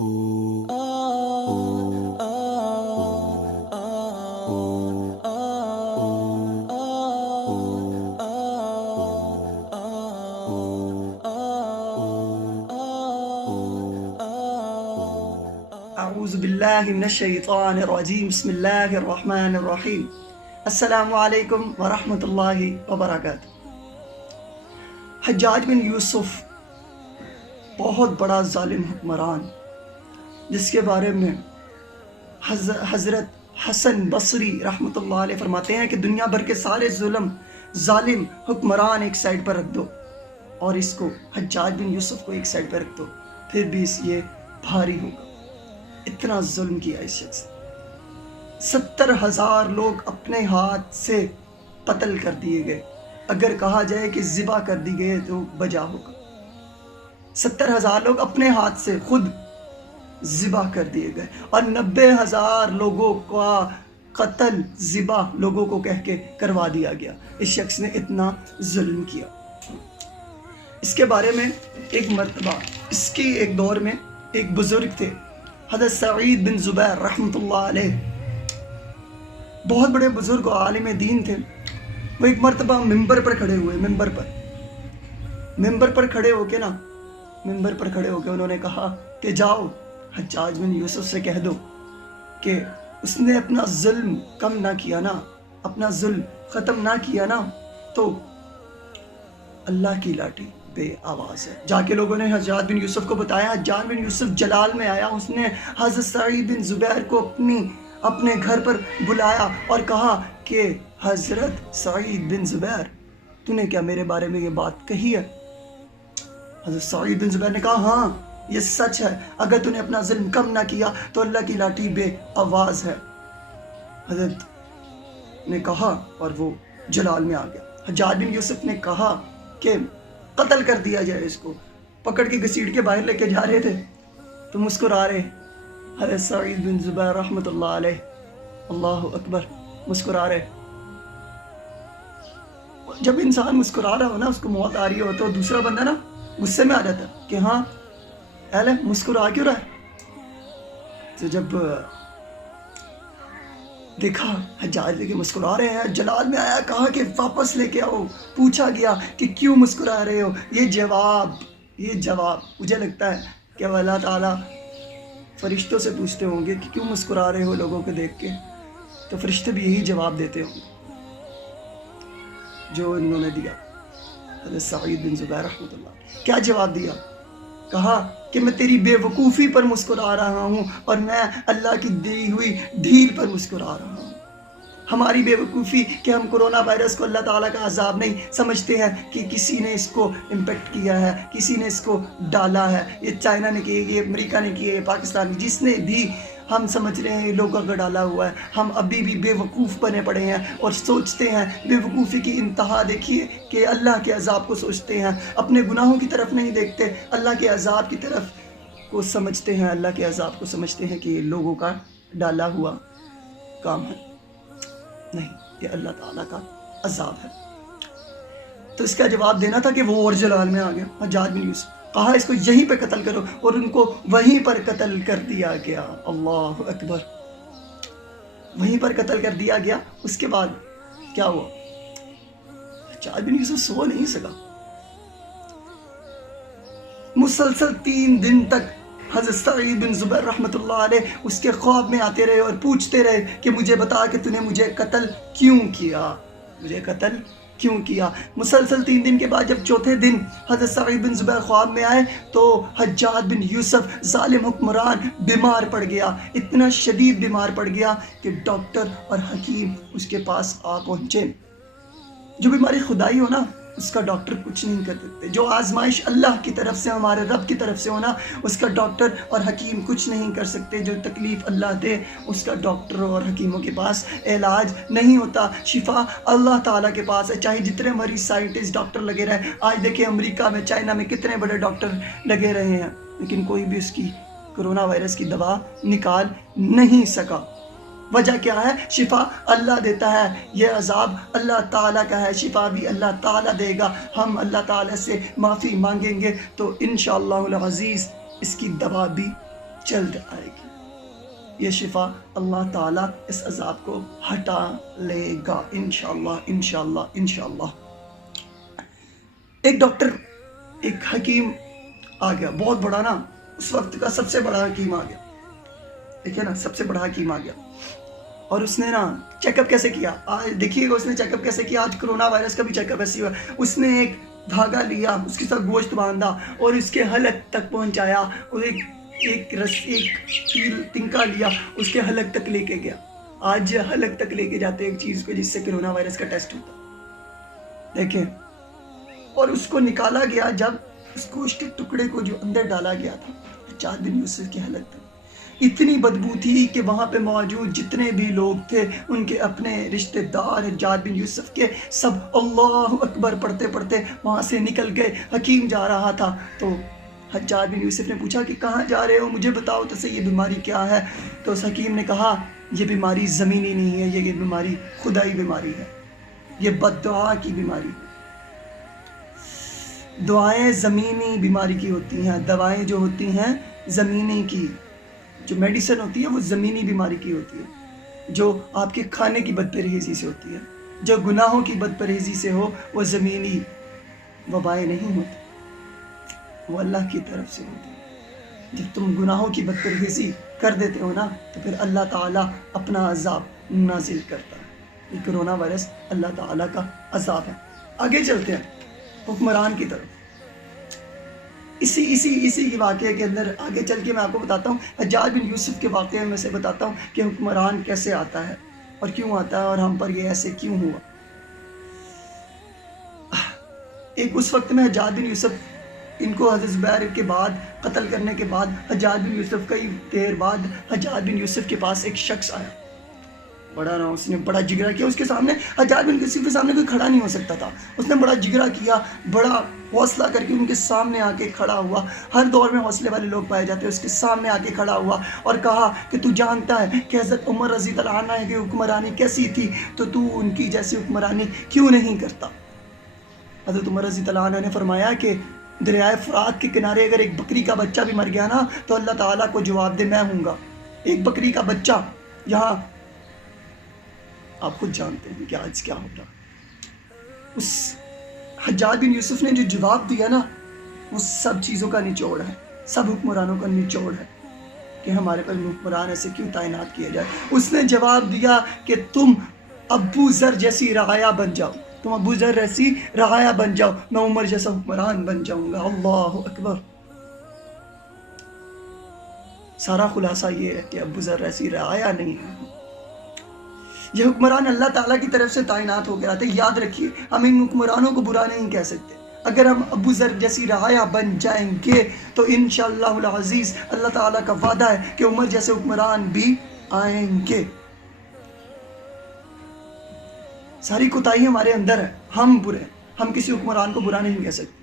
اعوذ باللہ من الشیطان الرجیم بسم اللہ الرحمن الرحیم السلام علیکم ورحمۃ اللہ وبرکاتہ۔ حجاج بن یوسف بہت بڑا ظالم حکمران، جس کے بارے میں حضرت حسن بصری رحمۃ اللہ علیہ فرماتے ہیں کہ دنیا بھر کے سارے ظالم حکمران ایک سائڈ پر رکھ دو اور اس کو حجاج بن یوسف کو ایک سائڈ پر رکھ دو، پھر بھی یہ بھاری ہوگا۔ اتنا ظلم کیا اس شخص، 70,000 لوگ اپنے ہاتھ سے قتل کر دیے گئے۔ اگر کہا جائے کہ ذبح کر دی گئے تو بجا ہوگا۔ 70,000 لوگ اپنے ہاتھ سے خود ذبح کر دیے گئے اور 90,000 لوگوں کا قتل ذبح لوگوں کو کہہ کے کروا دیا گیا۔ اس شخص نے اتنا ظلم کیا۔ اس کے بارے میں ایک مرتبہ اس کی ایک دور میں ایک بزرگ تھے، حضرت سعید بن زبیر رحمۃ اللہ علیہ، بہت بڑے بزرگ و عالم دین تھے۔ وہ ایک مرتبہ ممبر پر کھڑے ہوئے، ممبر پر کھڑے ہو کے انہوں نے کہا کہ جاؤ حجاج بن یوسف سے کہہ دو کہ اس نے اپنا ظلم کم نہ کیا نا، اپنا ظلم ختم نہ کیا نا تو اللہ کی لاٹھی بے آواز ہے۔ جا کے لوگوں نے حجاج بن یوسف کو بتایا۔ حجاج بن یوسف جلال میں آیا، اس نے حضرت سعید بن زبیر کو اپنے گھر پر بلایا اور کہا کہ حضرت سعید بن زبیر، تو نے کیا میرے بارے میں یہ بات کہی ہے؟ حضرت سعید بن زبیر نے کہا ہاں یہ سچ ہے، اگر تو نے اپنا ظلم کم نہ کیا تو اللہ کی لاٹھی بے آواز ہے۔ حضرت نے کہا اور وہ جلال میں آ گیا۔ حجاج بن یوسف نے کہا کہ قتل کر دیا جائے، اس کو پکڑ کے گھسیٹ کے باہر لے کے جا رہے تھے تو مسکرا رہے حضرت سعید بن زبیر رحمۃ اللہ علیہ، اللہ اکبر، مسکرا رہے۔ جب انسان مسکرا رہا ہو نا، اس کو موت آ رہی ہو تو دوسرا بندہ نا غصے میں آ جاتا ہے کہ ہاں اہلے مسکرا کیوں رہا ہے؟ تو جب دیکھا حجاج لے کے مسکرا رہے ہیں، جلال میں آیا، کہا کہ واپس لے کے آؤ۔ پوچھا گیا کہ کیوں مسکرا رہے ہو؟ یہ جواب مجھے لگتا ہے کہ اللہ تعالیٰ فرشتوں سے پوچھتے ہوں گے کہ کیوں مسکرا رہے ہو لوگوں کو دیکھ کے، تو فرشتے بھی یہی جواب دیتے ہوں گے جو انہوں نے دیا۔ حضرت سعید بن زبیر رحمۃ اللہ کیا جواب دیا؟ کہا کہ میں تیری بے وقوفی پر مسکرا رہا ہوں اور میں اللہ کی دی ہوئی ڈھیل پر مسکرا رہا ہوں۔ ہماری بے وقوفی کہ ہم کرونا وائرس کو اللہ تعالیٰ کا عذاب نہیں سمجھتے ہیں کہ کسی نے اس کو امپیکٹ کیا ہے، کسی نے اس کو ڈالا ہے، یہ چائنا نے کیا، یہ امریکہ نے کیا، یہ پاکستان، جس نے بھی ہم سمجھ رہے ہیں لوگوں کا ڈالا ہوا ہے۔ ہم ابھی بھی بے وقوف بنے پڑے ہیں اور سوچتے ہیں، بے وقوفی کی انتہا دیکھیے کہ اللہ کے عذاب کو سوچتے ہیں، اپنے گناہوں کی طرف نہیں دیکھتے، اللہ کے عذاب کی طرف کو سمجھتے ہیں، اللہ کے عذاب کو سمجھتے ہیں کہ یہ لوگوں کا ڈالا ہوا کام ہے۔ نہیں، یہ اللہ تعالیٰ کا عذاب ہے۔ تو اس کا جواب دینا تھا کہ وہ اور جلال میں آ گیا۔ حجاج بن یوسف کہا اس کو یہیں پہ قتل کرو، اور ان کو وہیں پر قتل کر دیا گیا۔ اللہ اکبر، وہیں پر قتل کر دیا گیا۔ اس کے بعد کیا ہوا؟ حجاج بن یوسف سو نہیں سکا، مسلسل 3 دن تک حضرت سعید بن زبیر رحمۃ اللہ علیہ اس کے خواب میں آتے رہے اور پوچھتے رہے کہ مجھے بتا کہ تو نے مجھے قتل کیوں کیا؟ مسلسل 3 دن کے بعد جب چوتھے دن حضرت سعید بن زبیر خواب میں آئے تو حجاج بن یوسف ظالم حکمران بیمار پڑ گیا، اتنا شدید بیمار پڑ گیا کہ ڈاکٹر اور حکیم اس کے پاس آ پہنچے۔ جو بیماری خدائی ہو نا، اس کا ڈاکٹر کچھ نہیں کر سکتے۔ جو آزمائش اللہ کی طرف سے، ہمارے رب کی طرف سے ہونا، اس کا ڈاکٹر اور حکیم کچھ نہیں کر سکتے۔ جو تکلیف اللہ دے، اس کا ڈاکٹروں اور حکیموں کے پاس علاج نہیں ہوتا۔ شفا اللہ تعالیٰ کے پاس ہے، چاہے جتنے مریض سائنٹسٹ ڈاکٹر لگے رہے۔ آج دیکھیں امریکہ میں، چائنا میں کتنے بڑے ڈاکٹر لگے رہے ہیں، لیکن کوئی بھی اس کی کرونا وائرس کی دوا نکال نہیں سکا۔ وجہ کیا ہے؟ شفا اللہ دیتا ہے، یہ عذاب اللہ تعالیٰ کا ہے، شفا بھی اللہ تعالیٰ دے گا۔ ہم اللہ تعالیٰ سے معافی مانگیں گے تو انشاءاللہ العزیز اس کی دوا بھی جلد آئے گی. یہ شفا اللہ تعالیٰ اس عذاب کو ہٹا لے گا انشاءاللہ انشاءاللہ انشاءاللہ. ایک ڈاکٹر، ایک حکیم آ گیا، بہت بڑا نا، اس وقت کا سب سے بڑا حکیم آ گیا، ٹھیک ہے نا، سب سے بڑا حکیم آ گیا. اور اس نے نا چیک اپ کیسے کیا، دیکھیے گا اس نے چیک اپ کیسے کیا. آج کرونا وائرس کا بھی چیک اپ ایسے ہوا. اس نے ایک دھاگا لیا، اس کے ساتھ گوشت باندھا اور اس کے حلق تک پہنچایا، اور ایک تنکا لیا، اس کے حلق تک لے کے گیا. آج حلق تک لے کے جاتے ایک چیز کو جس سے کرونا وائرس کا ٹیسٹ ہوتا، دیکھیں. اور اس کو نکالا گیا، جب اس گوشت کے ٹکڑے کو جو اندر ڈالا گیا تھا، حجاج بن یوسف کے حلق تک اتنی بدبو تھی کہ وہاں پہ موجود جتنے بھی لوگ تھے، ان کے اپنے رشتہ دار حجاج بن یوسف کے، سب اللہ اکبر پڑھتے پڑھتے وہاں سے نکل گئے. حکیم جا رہا تھا تو حجاج بن یوسف نے پوچھا کہ کہاں جا رہے ہو، مجھے بتاؤ تو صحیح، یہ بیماری کیا ہے. تو اس حکیم نے کہا یہ بیماری زمینی نہیں ہے، یہ بیماری خدائی بیماری ہے، یہ بد دعا کی بیماری ہے. دعائیں زمینی بیماری کی ہوتی ہیں، دوائیں جو ہوتی ہیں زمینی کی، جو میڈیسن ہوتی ہے وہ زمینی بیماری کی ہوتی ہے، جو آپ کے کھانے کی بد پرہیزی سے ہوتی ہے، جو گناہوں کی بد پرہیزی سے ہو، وہ زمینی وبائیں نہیں ہوتی، وہ اللہ کی طرف سے ہوتی ہے. جب تم گناہوں کی بد پرہیزی کر دیتے ہو نا، تو پھر اللہ تعالیٰ اپنا عذاب نازل کرتا ہے. یہ کرونا وائرس اللہ تعالیٰ کا عذاب ہے. آگے چلتے ہیں حکمران کی طرف. اسی واقعے کے اندر آگے چل کے میں آپ کو بتاتا ہوں، حجاج بن یوسف کے واقعے میں سے بتاتا ہوں کہ حکمران کیسے آتا ہے اور کیوں آتا ہے اور ہم پر یہ ایسے کیوں ہوا. ایک اس وقت میں حجاج بن یوسف، ان کو حضرت زبیر کے بعد قتل کرنے کے بعد حجاج بن یوسف کئی دیر بعد حجاج بن یوسف کے پاس ایک شخص آیا، بڑا نا، اس نے بڑا جگرا کیا. اس کے سامنے حجاج بن یوسف کے سامنے کوئی کھڑا نہیں ہو سکتا تھا. اس نے بڑا جگرا کیا، بڑا حوصلہ کر کے ان کے سامنے آ کے کھڑا ہوا. ہر دور میں حوصلے والے لوگ پائے جاتے ہیں. اس کے سامنے آ کے کھڑا ہوا اور کہا کہ تو جانتا ہے کہ حضرت عمر رضی اللہ عنہ کی حکمرانی کیسی تھی، تو ان کی جیسی حکمرانی کیوں نہیں کرتا. حضرت عمر رضی اللہ عنہ نے فرمایا کہ دریائے فرات کے کنارے اگر ایک بکری کا بچہ بھی مر گیا نا، تو اللہ تعالیٰ کو جواب دے میں ہوں گا. ایک بکری کا بچہ، یہاں آپ خود جانتے ہیں کہ آج کیا ہو رہا. اس حجاج بن یوسف نے جو جواب دیا نا، وہ سب چیزوں کا نچوڑ ہے، سب حکمرانوں کا نچوڑ ہے کہ ہمارے پر حکمران ایسے کیوں تعینات کیا جائے. اس نے جواب دیا کہ تم ابو ذر جیسی رعایا بن جاؤ، تم ابو ذر جیسی رعایا بن جاؤ، میں عمر جیسا حکمران بن جاؤں گا. اللہ اکبر. سارا خلاصہ یہ ہے کہ ابو ذر ایسی رعایا نہیں ہے، یہ حکمران اللہ تعالیٰ کی طرف سے تعینات ہو گیا تھا. یاد رکھیے، ہم ان حکمرانوں کو برا نہیں کہہ سکتے. اگر ہم ابو ذر جیسی رعایا بن جائیں گے تو انشاءاللہ العزیز اللہ تعالیٰ کا وعدہ ہے کہ عمر جیسے حکمران بھی آئیں گے. ساری کوتاہی ہمارے اندر ہے، ہم برے ہیں، ہم کسی حکمران کو برا نہیں کہہ سکتے.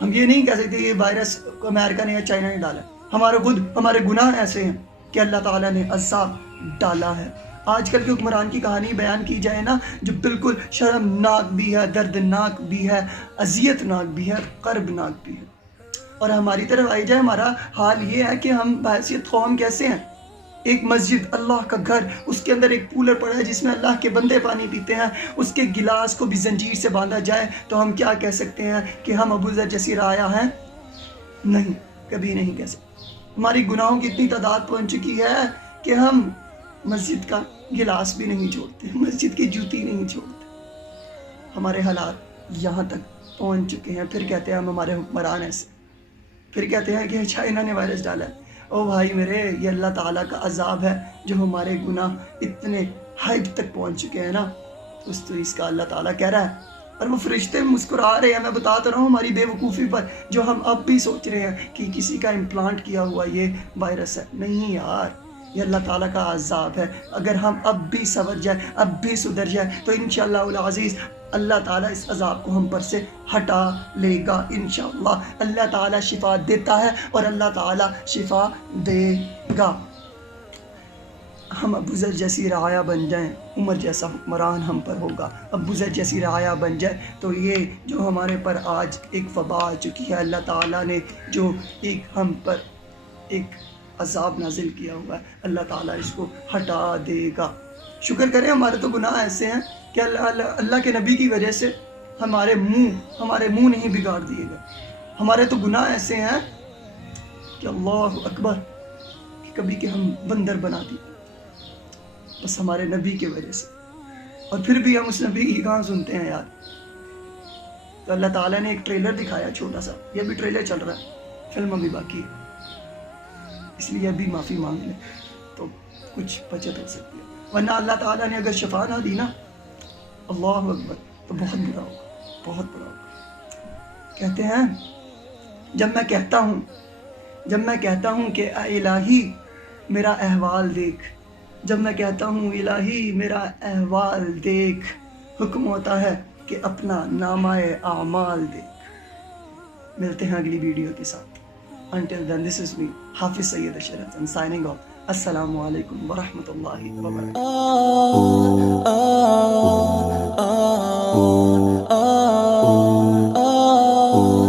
ہم یہ نہیں کہہ سکتے یہ وائرس امریکہ نے یا چائنا نے ڈالا. ہمارے گناہ ایسے ہیں کہ اللہ تعالیٰ نے عذاب ڈالا ہے. آج کل کے حکمران کی کہانی بیان کی جائے نا، جو بالکل شرمناک بھی ہے، دردناک بھی ہے، اذیت ناک بھی ہے، کربناک بھی ہے. اور ہماری طرف آئی جائے، ہمارا حال یہ ہے کہ ہم بحیثیت قوم کیسے ہیں. ایک مسجد، اللہ کا گھر، اس کے اندر ایک کولر پڑا ہے جس میں اللہ کے بندے پانی پیتے ہیں، اس کے گلاس کو بھی زنجیر سے باندھا جائے تو ہم کیا کہہ سکتے ہیں کہ ہم ابو ذر جیسی رعایا ہیں؟ نہیں، کبھی نہیں کہہ سکتے. ہماری گناہوں کی اتنی تعداد پہنچ چکی ہے کہ ہم مسجد کا گلاس بھی نہیں چھوڑتے، مسجد کی جوتی نہیں چھوڑتے. ہمارے حالات یہاں تک پہنچ چکے ہیں. پھر کہتے ہیں ہم ہمارے حکمران ایسے، پھر کہتے ہیں کہ چائنا نے وائرس ڈالا ہے. او بھائی میرے، یہ اللہ تعالیٰ کا عذاب ہے جو ہمارے گناہ اتنے ہائٹ تک پہنچ چکے ہیں نا. تو اس کا اللہ تعالیٰ کہہ رہا ہے، اور وہ فرشتے مسکرا رہے ہیں. میں بتاتا رہا ہوں ہماری بے وقوفی پر، جو ہم اب بھی سوچ رہے ہیں کہ کسی کا امپلانٹ کیا ہوا یہ وائرس ہے. نہیں یار، یہ اللہ تعالیٰ کا عذاب ہے. اگر ہم اب بھی سنور جائیں، اب بھی سدھر جائیں، تو انشاءاللہ العزیز اللہ تعالیٰ اس عذاب کو ہم پر سے ہٹا لے گا انشاءاللہ. اللہ تعالیٰ شفا دیتا ہے اور اللہ تعالیٰ شفا دے گا. ہم ابو ذر جیسی رعایا بن جائیں، عمر جیسا حکمران ہم پر ہوگا. ابو ذر جیسی رعایا بن جائے تو یہ جو ہمارے پر آج ایک وبا آ چکی ہے، اللہ تعالیٰ نے جو ایک ہم پر ایک عذاب نازل کیا ہوا ہے، اللہ تعالیٰ اس کو ہٹا دے گا. شکر کریں، ہمارے تو گناہ ایسے ہیں کہ اللہ کے نبی کی وجہ سے ہمارے منہ نہیں بگاڑ دیے گئے. ہمارے تو گناہ ایسے ہیں کہ اللہ اکبر، کہ کبھی کہ ہم بندر بنا دیے بس ہمارے نبی کی وجہ سے، اور پھر بھی ہم اس نبی کی کہاں سنتے ہیں یار. تو اللہ تعالیٰ نے ایک ٹریلر دکھایا چھوٹا سا، یہ بھی ٹریلر چل رہا ہے، فلم ابھی باقی ہے، اس لیے ابھی معافی مانگ لیں تو کچھ بچت ہو سکتی ہے. ورنہ اللہ تعالیٰ نے اگر شفا نہ دی نا، اللہ اکبر، تو بہت برا ہوگا، بہت برا ہوگا. کہتے ہیں جب میں کہتا ہوں کہ اے الہی میرا احوال دیکھ، جب میں کہتا ہوں الہی میرا احوال دیکھ، حکم ہوتا ہے کہ اپنا نامہ اعمال دیکھ. ملتے ہیں اگلی ویڈیو کے ساتھ. Until then, this is me, Hafiz Sayyid Ashraf, and signing off. Assalamu alaikum wa rahmatullahi wa barakatuh.